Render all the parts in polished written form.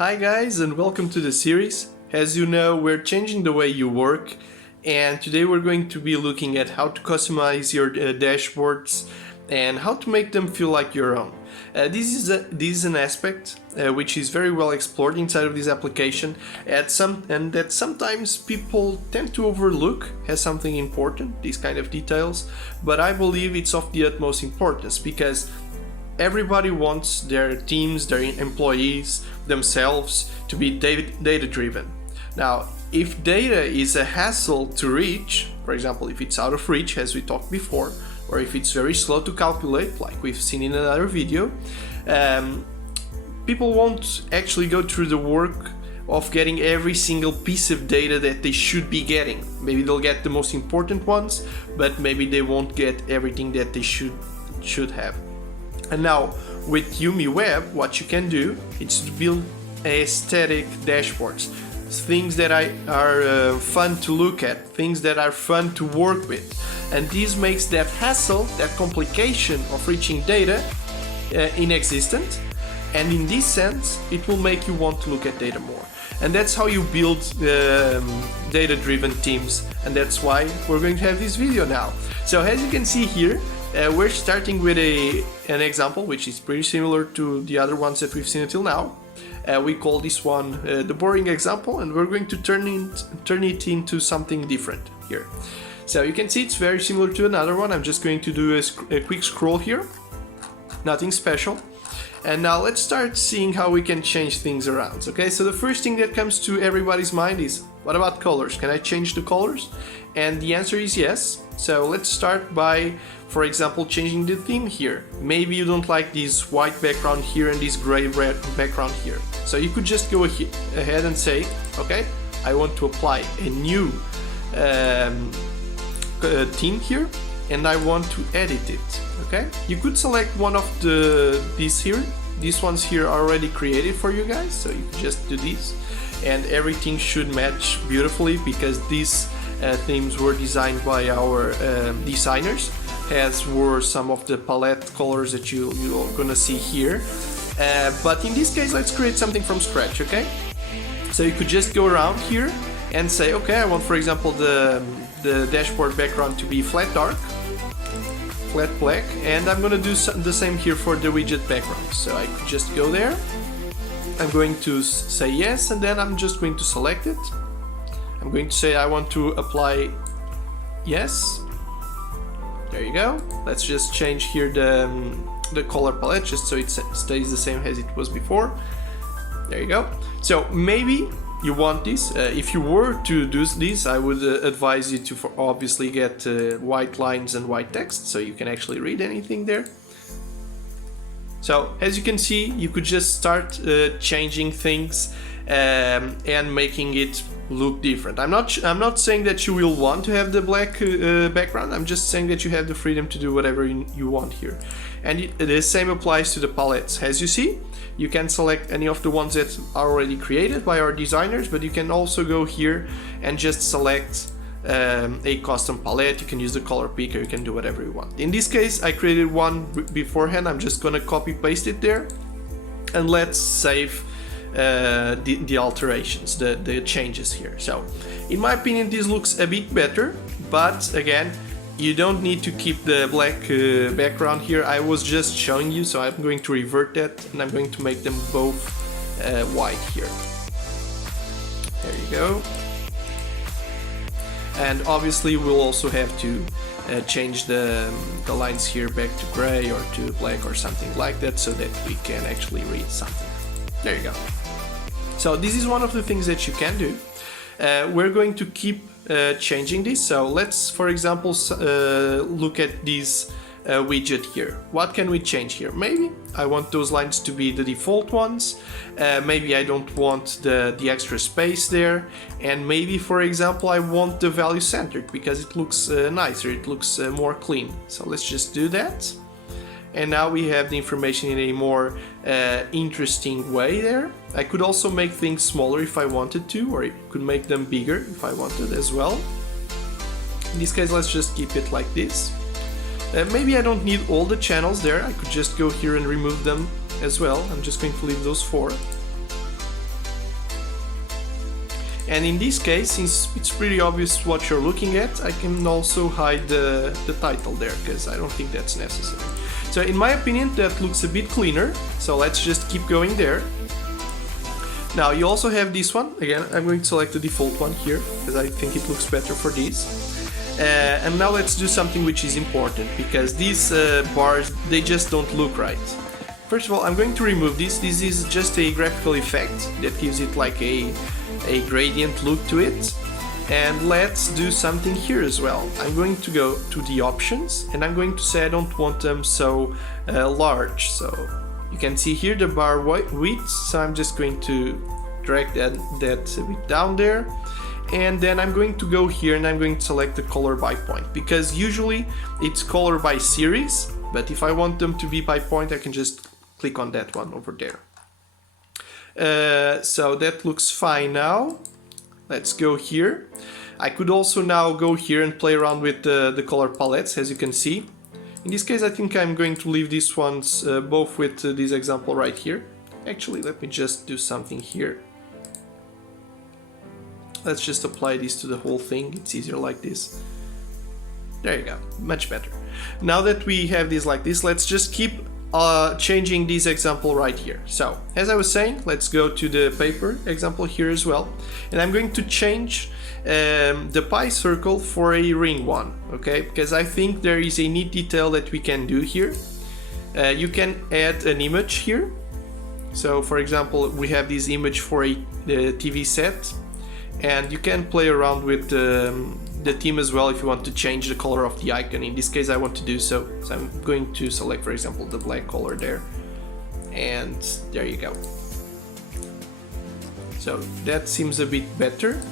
Hi guys, and welcome to the series. As you know, we're changing the way you work, and today we're going to be looking at how to customize your dashboards and how to make them feel like your own. This is an aspect which is very well explored inside of this application and that sometimes people tend to overlook as something important, these kind of details, but I believe it's of the utmost importance because everybody wants their teams, their employees, themselves to be data driven. Now, if data is a hassle to reach, for example, if it's out of reach as we talked before, or if it's very slow to calculate like we've seen in another video, people won't actually go through the work of getting every single piece of data that they should be getting. Maybe they'll get the most important ones, but maybe they won't get everything that they should have. And now with Yumi Web, what you can do is to build aesthetic dashboards, things that are fun to look at, things that are fun to work with. And this makes that hassle, that complication of reaching data inexistent. And in this sense, it will make you want to look at data more. And that's how you build data-driven teams. And that's why we're going to have this video now. So as you can see here, we're starting with an example which is pretty similar to the other ones that we've seen until now. We call this one the boring example, and we're going to turn it into something different here. So you can see it's very similar to another one. I'm just going to do a quick scroll here, nothing special. And now let's start seeing how we can change things around. Okay, so the first thing that comes to everybody's mind is, what about colors? Can I change the colors? And the answer is yes. So let's start by, for example, changing the theme here. Maybe you don't like this white background here and this gray red background here. So you could just go ahead and say, okay, I want to apply a new theme here, and I want to edit it. Okay, you could select one of these here. These ones here are already created for you guys, so you can just do this, and everything should match beautifully because these themes were designed by our designers, as were some of the palette colors that you're gonna see here. But in this case, let's create something from scratch. Okay, so you could just go around here and say, okay, I want, for example, the dashboard background to be flat dark, flat black, and I'm gonna do the same here for the widget background. So I could just go there, I'm going to say yes, and then I'm just going to select it. I'm going to say I want to apply yes. There you go. Let's just change here the color palette just so it stays the same as it was before. There you go. So maybe you want this. If you were to do this, I would advise you to obviously get white lines and white text so you can actually read anything there. So as you can see, you could just start changing things and making it look different. I'm not saying that you will want to have the black background. I'm just saying that you have the freedom to do whatever you want here. And the same applies to the palettes. As you see, you can select any of the ones that are already created by our designers, but you can also go here and just select a custom palette. You can use the color picker, you can do whatever you want. In this case, I created one beforehand. I'm just gonna copy paste it there, and let's save the alterations, the changes here. So in my opinion, this looks a bit better, but again, you don't need to keep the black background here. I was just showing you, so I'm going to revert that, and I'm going to make them both white here. There you go. And obviously we'll also have to change the lines here back to gray or to black or something like that, so that we can actually read something. There you go. So this is one of the things that you can do. We're going to keep changing this. So let's, for example, look at this widget here. What can we change here? Maybe I want those lines to be the default ones. Maybe I don't want the extra space there. And maybe, for example, I want the value centered because it looks nicer, it looks more clean. So let's just do that. And now we have the information in a more interesting way there. I could also make things smaller if I wanted to, or I could make them bigger if I wanted as well. In this case, let's just keep it like this. Maybe I don't need all the channels there. I could just go here and remove them as well. I'm just going to leave those 4. And in this case, since it's pretty obvious what you're looking at, I can also hide the title there, because I don't think that's necessary. So in my opinion, that looks a bit cleaner, so let's just keep going there. Now you also have this one. Again, I'm going to select the default one here, because I think it looks better for this. And now let's do something which is important, because these bars, they just don't look right. First of all, I'm going to remove this. This is just a graphical effect that gives it like a gradient look to it. And let's do something here as well. I'm going to go to the options, and I'm going to say I don't want them so large. So you can see here the bar width, so I'm just going to drag that a bit down there. And then I'm going to go here and I'm going to select the color by point, because usually it's color by series, but if I want them to be by point, I can just click on that one over there. So that looks fine now. Let's go here. I could also now go here and play around with the color palettes, as you can see. In this case, I think I'm going to leave these ones both with this example right here. Actually, let me just do something here. Let's just apply this to the whole thing. It's easier like this. There you go, much better. Now that we have this like this, let's just keep changing this example right here. So, as I was saying, let's go to the paper example here as well. And I'm going to change the pie circle for a ring one, okay? Because I think there is a neat detail that we can do here. You can add an image here. So, for example, we have this image for a TV set. And you can play around with the theme as well if you want to change the color of the icon. In this case, I want to do so. So I'm going to select, for example, the black color there. And there you go. So that seems a bit better.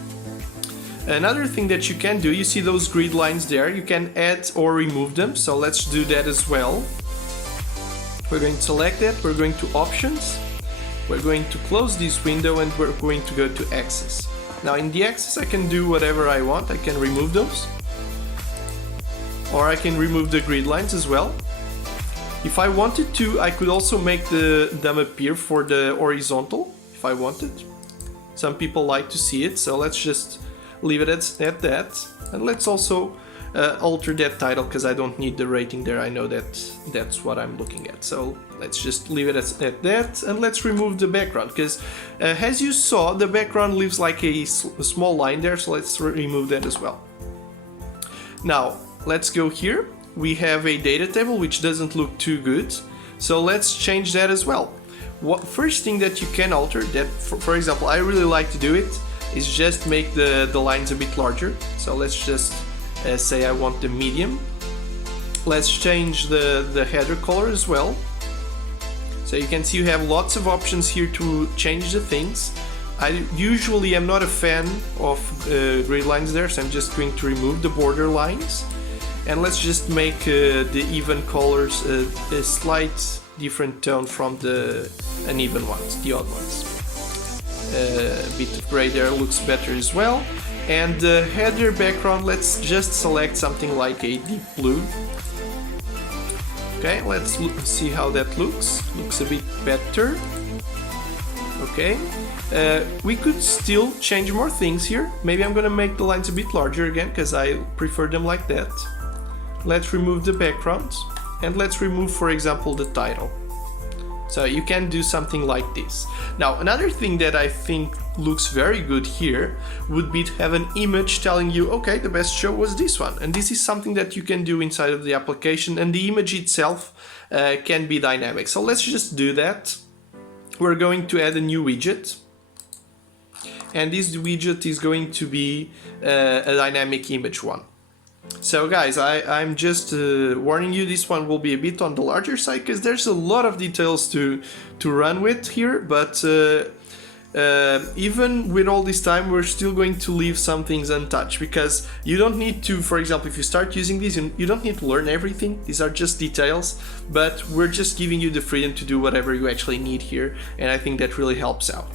Another thing that you can do, you see those grid lines there, you can add or remove them. So let's do that as well. We're going to select that, we're going to options, we're going to close this window, and we're going to go to axis. Now in the axis I can do whatever I want. I can remove those, or I can remove the grid lines as well. If I wanted to, I could also make them appear for the horizontal if I wanted. Some people like to see it, so let's just leave it at that. And let's also alter that title, because I don't need the rating there. I know that that's what I'm looking at. So let's just leave it at that, and let's remove the background, because as you saw, the background leaves like a small line there, so let's remove that as well. Now let's go here. We have a data table which doesn't look too good, so let's change that as well. First thing that you can alter, that for example I really like to do it, is just make the lines a bit larger. So let's just say I want the medium. Let's change the header color as well. So you can see you have lots of options here to change the things. I usually am not a fan of grid lines there, so I'm just going to remove the border lines. And let's just make the even colors a slight different tone from the uneven ones, the odd ones. A bit of gray there looks better as well. And the header background, let's just select something like a deep blue. Okay, let's see how that looks. Looks a bit better. Okay, we could still change more things here. Maybe I'm gonna make the lines a bit larger again, because I prefer them like that. Let's remove the background, and let's remove, for example, the title. So you can do something like this. Now, another thing that I think looks very good here would be to have an image telling you, okay, the best show was this one. And this is something that you can do inside of the application, and the image itself can be dynamic. So let's just do that. We're going to add a new widget. And this widget is going to be a dynamic image one. So guys, I'm just warning you, this one will be a bit on the larger side, because there's a lot of details to run with here, but even with all this time, we're still going to leave some things untouched, because you don't need to, for example, if you start using these, you don't need to learn everything. These are just details, but we're just giving you the freedom to do whatever you actually need here, and I think that really helps out.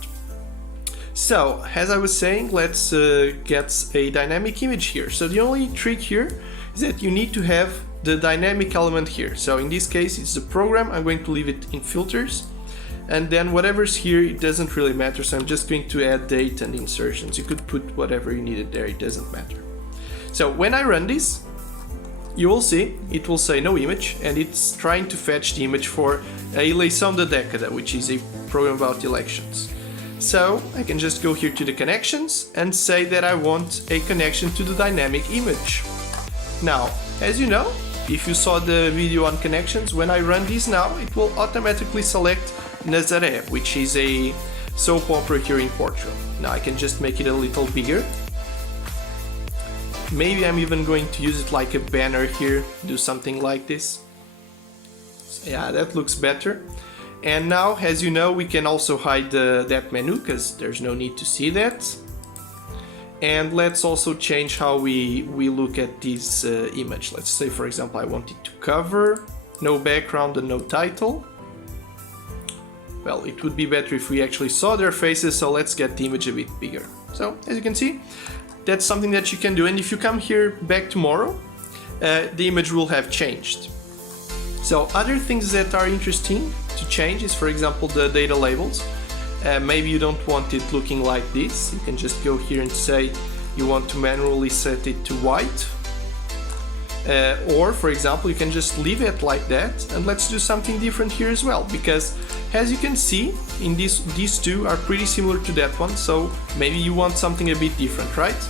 So, as I was saying, let's get a dynamic image here. So the only trick here is that you need to have the dynamic element here. So in this case, it's the program. I'm going to leave it in filters. and then whatever's here, it doesn't really matter, so I'm just going to add date and insertions. You could put whatever you needed there, it doesn't matter. So when I run this, you will see it will say no image, and it's trying to fetch the image for a eleição da década, which is a program about elections. So I can just go here to the connections and say that I want a connection to the dynamic image. Now, as you know, if you saw the video on connections, when I run this now, it will automatically select Nazaré, which is a soap opera here in Portugal. Now I can just make it a little bigger. Maybe I'm even going to use it like a banner here, do something like this. So yeah, that looks better. And now, as you know, we can also hide that menu, because there's no need to see that. And let's also change how we look at this image. Let's say, for example, I want it to cover, no background and no title. Well, it would be better if we actually saw their faces, so let's get the image a bit bigger. So, as you can see, that's something that you can do. And if you come here back tomorrow, the image will have changed. So, other things that are interesting to change is, for example, the data labels. Maybe you don't want it looking like this. You can just go here and say you want to manually set it to white. Or, for example, you can just leave it like that, and let's do something different here as well, because as you can see, in these two are pretty similar to that one, so maybe you want something a bit different, right?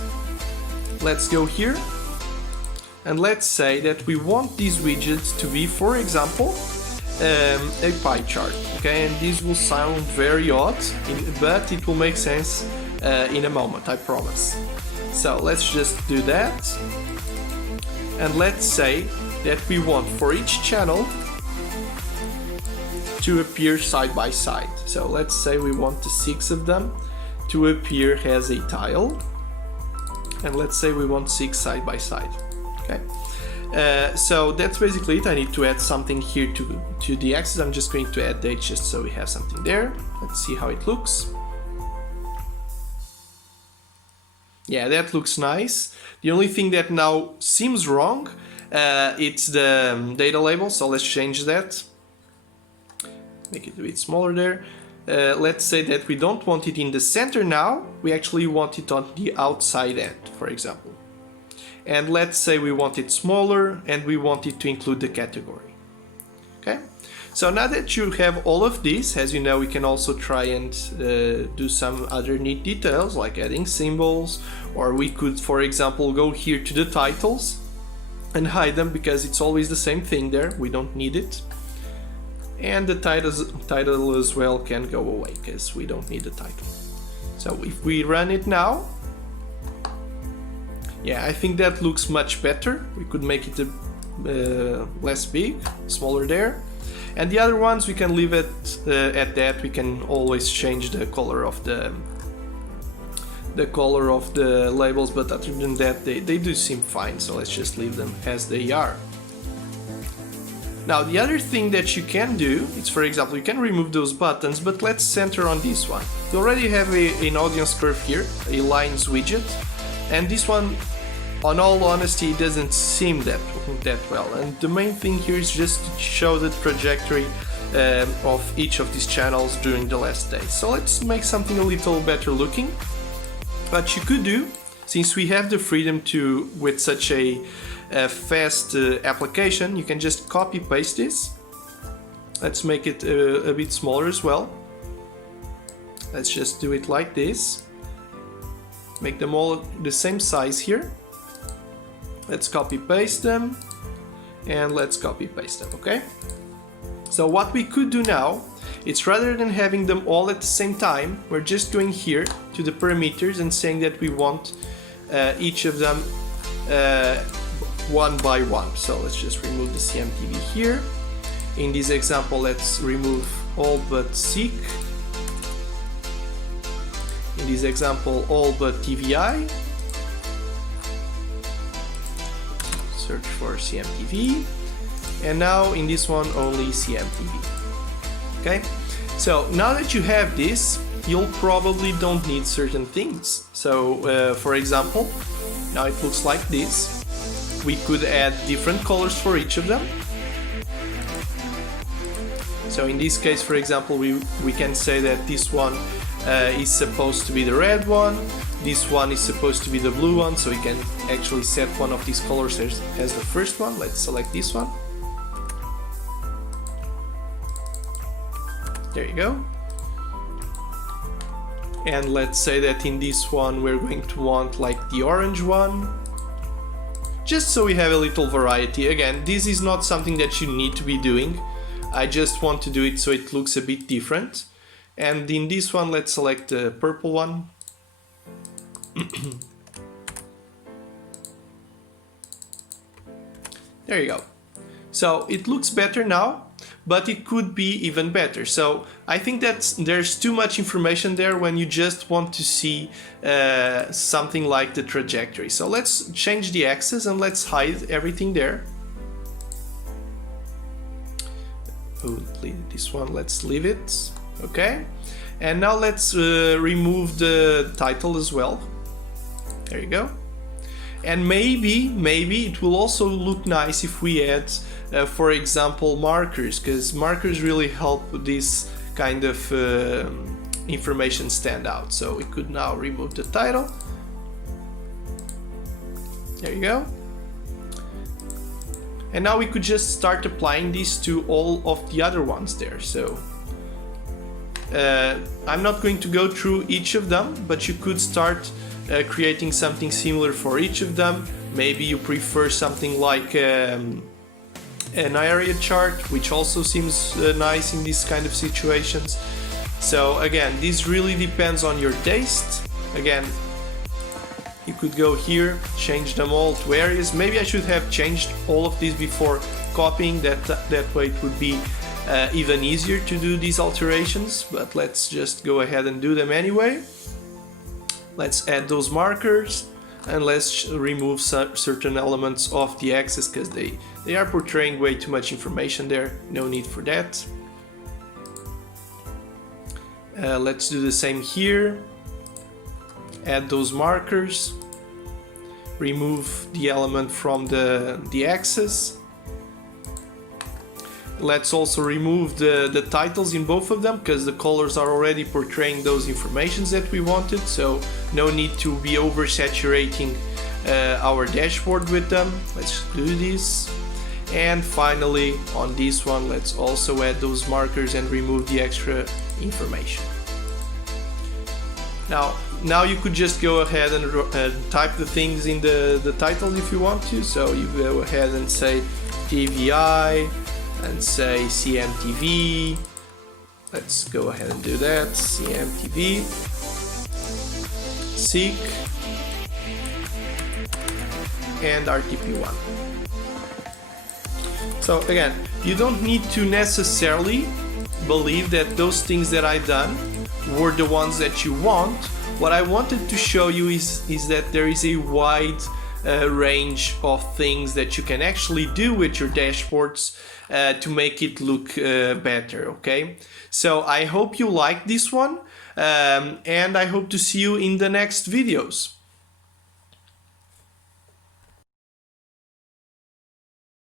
Let's go here, and let's say that we want these widgets to be, for example, a pie chart, okay? And this will sound very odd, but it will make sense in a moment, I promise. So let's just do that. And let's say that we want for each channel to appear side by side. So let's say we want the 6 of them to appear as a tile. And let's say we want 6 side by side. Okay. So that's basically it. I need to add something here to the axis. I'm just going to add date just so we have something there. Let's see how it looks. Yeah, that looks nice. The only thing that now seems wrong, it's the data label, so let's change that. Make it a bit smaller there. Let's say that we don't want it in the center now, we actually want it on the outside end, for example. And let's say we want it smaller and we want it to include the category. Okay? So now that you have all of this, as you know, we can also try and do some other neat details like adding symbols, or we could, for example, go here to the titles and hide them because it's always the same thing there, we don't need it. And the title as well can go away because we don't need the title. So if we run it now, yeah, I think that looks much better. We could make it less big, smaller there. And the other ones we can leave it at that. We can always change the color of the labels, but other than that they do seem fine, so let's just leave them as they are. Now the other thing that you can do is, for example, you can remove those buttons, but let's center on this one. You already have an audience curve here, a lines widget, and this one, on all honesty, doesn't seem that well, and the main thing here is just to show the trajectory of each of these channels during the last day. So let's make something a little better looking. What you could do, since we have the freedom to, with such a fast application, you can just copy paste this. Let's make it a bit smaller as well. Let's just do it like this. Make them all the same size here. Let's copy paste them, and let's copy paste them, okay? So what we could do now, it's rather than having them all at the same time, we're just going here to the parameters and saying that we want each of them one by one. So let's just remove the CMTV here. In this example, let's remove all but seek. In this example, all but TVI. Search for CMTV, and now in this one only CMTV. Okay, so now that you have this, you'll probably don't need certain things. So for example, now it looks like this. We could add different colors for each of them. So in this case, for example, we can say that this one is supposed to be the red one, this one is supposed to be the blue one, so we can actually set one of these colors as the first one. Let's select this one. There you go. And let's say that in this one we're going to want like the orange one, just so we have a little variety. Again, this is not something that you need to be doing. I just want to do it so it looks a bit different. And in this one, let's select the purple one. There you go. So it looks better now, but it could be even better. So I think that there's too much information there when you just want to see something like the trajectory. So let's change the axis and let's hide everything there. Oh, this one, let's leave it. Okay. And now let's remove the title as well. There you go. And maybe it will also look nice if we add, for example, markers, because markers really help this kind of information stand out. So we could now remove the title. There you go. And now we could just start applying these to all of the other ones there. So I'm not going to go through each of them, but you could start creating something similar for each of them. Maybe you prefer something like an area chart, which also seems nice in these kind of situations. So again, this really depends on your taste. Again, you could go here, change them all to areas. Maybe I should have changed all of these before copying, that way it would be even easier to do these alterations, but let's just go ahead and do them anyway. Let's add those markers and let's remove certain elements of the axis because they are portraying way too much information there. No need for that. Let's do the same here. Add those markers. Remove the element from the axis. Let's also remove the titles in both of them because the colors are already portraying those informations that we wanted, so no need to be oversaturating our dashboard with them. Let's do this. And finally on this one, let's also add those markers and remove the extra information. Now you could just go ahead and type the things in the title if you want to. So you go ahead and say TVI and say CMTV. Let's go ahead and do that. CMTV, SEEK, and RTP1. So again, you don't need to necessarily believe that those things that I've done were the ones that you want. What I wanted to show you is that there is a wide range of things that you can actually do with your dashboards to make it look better, okay? So I hope you like this one and I hope to see you in the next videos.